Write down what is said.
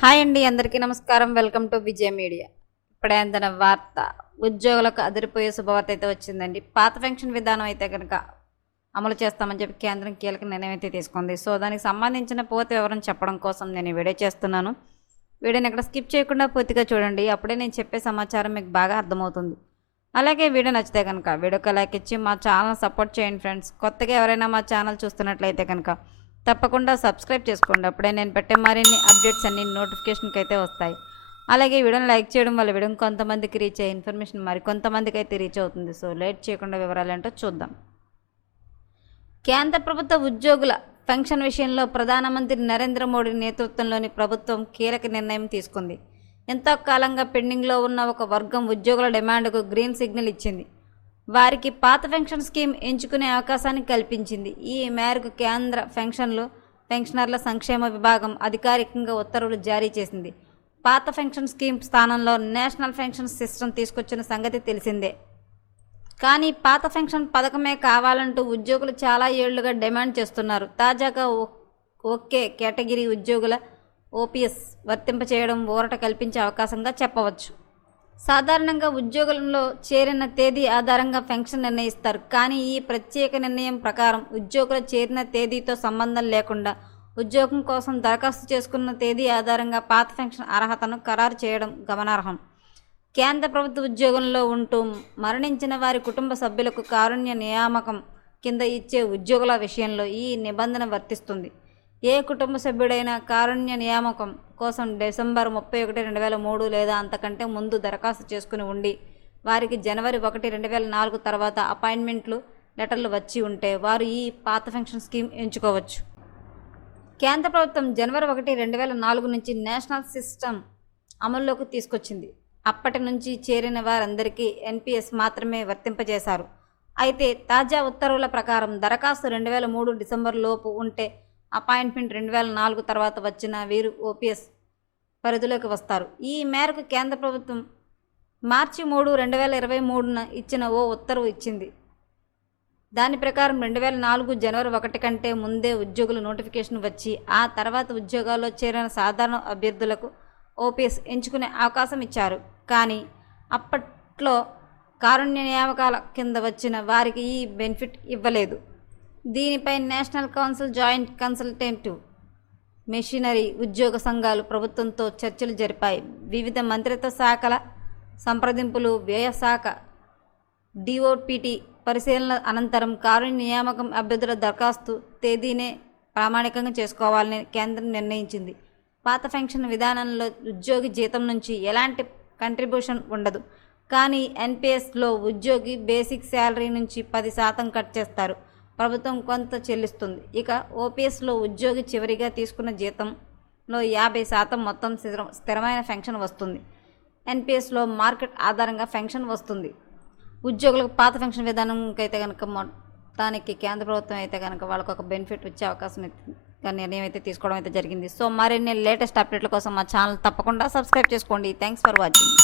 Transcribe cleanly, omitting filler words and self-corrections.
Hi అండి, అందరికీ నమస్కారం. Welcome to Vijay media. ఇప్పుడే అందిన వార్త, ఉద్యోగులకు అదిరిపోయే శుభవార్త అయితే వచ్చిందండి. పాత పెన్షన్ విధానం అయితే కనుక అమలు చేస్తామని చెప్పి కేంద్రం కీలక నిర్ణయం అయితే తీసుకుంది. సో దానికి సంబంధించిన పూర్తి వివరం చెప్పడం కోసం నేను ఈ వీడియో చేస్తున్నాను. వీడియోని ఇక్కడ స్కిప్ చేయకుండా పూర్తిగా చూడండి. అప్పుడే నేను చెప్పే సమాచారం మీకు బాగా అర్థమవుతుంది. అలాగే వీడియో నచ్చితే కనుక వీడియోకి లైక్ ఇచ్చి మా ఛానల్ సపోర్ట్ చేయండి ఫ్రెండ్స్. కొత్తగా ఎవరైనా మా ఛానల్ చూస్తున్నట్లయితే కనుక తప్పకుండా సబ్స్క్రైబ్ చేసుకోండి. అప్పుడే నేను పెట్టే మరిన్ని అప్డేట్స్ అన్ని నోటిఫికేషన్కి అయితే వస్తాయి. అలాగే వీడియోని లైక్ చేయడం వల్ల వీడియో కొంతమందికి రీచ్ అయ్యే ఇన్ఫర్మేషన్ మరి కొంతమందికి అయితే రీచ్ అవుతుంది. సో లేట్ చేయకుండా వివరాలు ఏంటో చూద్దాం. కేంద్ర ప్రభుత్వ ఉద్యోగుల పెన్షన్ విషయంలో ప్రధానమంత్రి నరేంద్ర మోడీ నేతృత్వంలోని ప్రభుత్వం కీలక నిర్ణయం తీసుకుంది. ఎంతో కాలంగా పెండింగ్లో ఉన్న ఒక వర్గం ఉద్యోగుల డిమాండ్కు గ్రీన్ సిగ్నల్ ఇచ్చింది. వారికి పాత పెన్షన్ స్కీమ్ ఎంచుకునే అవకాశాన్ని కల్పించింది. ఈ మేరకు కేంద్ర పెన్షనర్ల సంక్షేమ విభాగం అధికారికంగా ఉత్తర్వులు జారీ చేసింది. పాత పెన్షన్ స్కీమ్ స్థానంలో నేషనల్ పెన్షన్ సిస్టమ్ తీసుకొచ్చిన సంగతి తెలిసిందే. కానీ పాత పెన్షన్ పథకమే కావాలంటూ ఉద్యోగులు చాలా ఏళ్లుగా డిమాండ్ చేస్తున్నారు. తాజాగా ఒకే కేటగిరీ ఉద్యోగుల ఓపీఎస్ వర్తింపచేయడం ఊరట కల్పించే అవకాశంగా చెప్పవచ్చు. సాధారణంగా ఉద్యోగులలో చేరిన తేదీ ఆధారంగా పెన్షన్ నిర్ణయిస్తారు. కానీ ఈ ప్రత్యేక నిర్ణయం ప్రకారం ఉద్యోగుల చేరిన తేదీతో సంబంధం లేకుండా ఉద్యోగం కోసం దరఖాస్తు చేసుకున్న తేదీ ఆధారంగా పాత పెన్షన్ అర్హతను ఖరారు చేయడం గమనార్హం. కేంద్ర ప్రభుత్వ ఉద్యోగంలో ఉంటూ మరణించిన వారి కుటుంబ సభ్యులకు కారుణ్య నియామకం కింద ఇచ్చే ఉద్యోగుల విషయంలో ఈ నిబంధన వర్తిస్తుంది. ఏ కుటుంబ సభ్యుడైనా కారుణ్య నియామకం కోసం డిసెంబర్ 31, 2003 లేదా అంతకంటే ముందు దరఖాస్తు చేసుకుని ఉండి వారికి జనవరి 1, 2004 తర్వాత అపాయింట్మెంట్లు లెటర్లు వచ్చి ఉంటే వారు ఈ పాత పెన్షన్ స్కీమ్ ఎంచుకోవచ్చు. కేంద్ర ప్రభుత్వం జనవరి 1, 2004 నుంచి నేషనల్ సిస్టమ్ అమల్లోకి తీసుకొచ్చింది. అప్పటి నుంచి చేరిన వారందరికీ ఎన్పీఎస్ మాత్రమే వర్తింపజేశారు. అయితే తాజా ఉత్తర్వుల ప్రకారం దరఖాస్తు 2003 డిసెంబర్ లోపు ఉంటే అపాయింట్మెంట్ 2004 తర్వాత వచ్చిన వీరు ఓపీఎస్ పరిధిలోకి వస్తారు. ఈ మేరకు కేంద్ర ప్రభుత్వం మార్చి 3, 2023న ఇచ్చిన ఓ ఉత్తర్వు ఇచ్చింది. దాని ప్రకారం 2004 జనవరి 1 కంటే ముందే ఉద్యోగుల నోటిఫికేషన్ వచ్చి ఆ తర్వాత ఉద్యోగాల్లో చేరిన సాధారణ అభ్యర్థులకు ఓపీఎస్ ఎంచుకునే అవకాశం ఇచ్చారు. కానీ అప్పట్లో కారుణ్య నియామకాల కింద వచ్చిన వారికి ఈ బెనిఫిట్ ఇవ్వలేదు. దీనిపై national council joint consultative machinery ఉద్యోగ సంఘాలు ప్రభుత్వంతో చర్చలు జరిపాయి. వివిధ మంత్రిత్వ శాఖల సంప్రదింపులు, వ్యయ శాఖ డిఓపిటి పరిశీలన అనంతరం కారుణ్య నియామకం అభ్యర్థుల దరఖాస్తు తేదీనే ప్రామాణికంగా చేసుకోవాలని కేంద్రం నిర్ణయించింది. పాత పెన్షన్ విధానంలో ఉద్యోగి జీతం నుంచి ఎలాంటి కంట్రిబ్యూషన్ ఉండదు. కానీ ఎన్పీఎస్లో ఉద్యోగి బేసిక్ శాలరీ నుంచి 10% కట్ చేస్తారు. ప్రభుత్వం కొంత చెల్లిస్తుంది. ఇక ఓపీఎస్లో ఉద్యోగి చివరిగా తీసుకున్న జీతంలో 50% మొత్తం స్థిరమైన పెన్షన్ వస్తుంది. ఎన్పీఎస్లో మార్కెట్ ఆధారంగా పెన్షన్ వస్తుంది. ఉద్యోగులకు పాత పెన్షన్ విధానంకి అయితే కనుక మొత్తానికి కేంద్ర ప్రభుత్వం అయితే కనుక వాళ్ళకు ఒక బెనిఫిట్ వచ్చే అవకాశం నిర్ణయం అయితే తీసుకోవడం అయితే జరిగింది. సో మరిన్ని లేటెస్ట్ అప్డేట్ల కోసం మా ఛానల్ తప్పకుండా సబ్స్క్రైబ్ చేసుకోండి. Thanks for watching.